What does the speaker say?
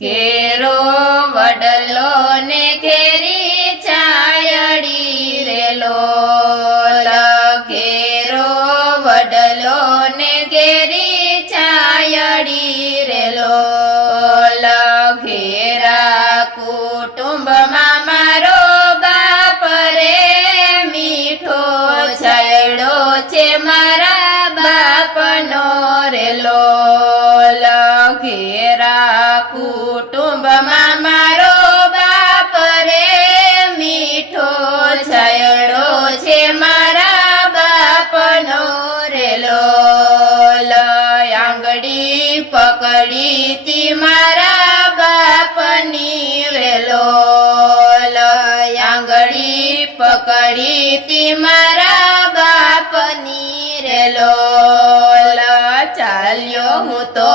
કેરો વડલો ને કેરી છાયડી રે લોલ કેરો વડલો ને કેરી છાયડી રે લોલ ઘેરા કુટુંબમાં મારો બાપ રે મીઠો છાયડો છે મારા બાપનો રે લોલ ઘેરા કુટુંબમાં મારો બાપ રે મીઠો છાયડો છે મારા બાપનો રે લોલ આંગળી પકડી તી મારા બાપની રે લોલ આંગળી પકડી તી મારા બાપની રે લોલ ચાલ્યો હું તો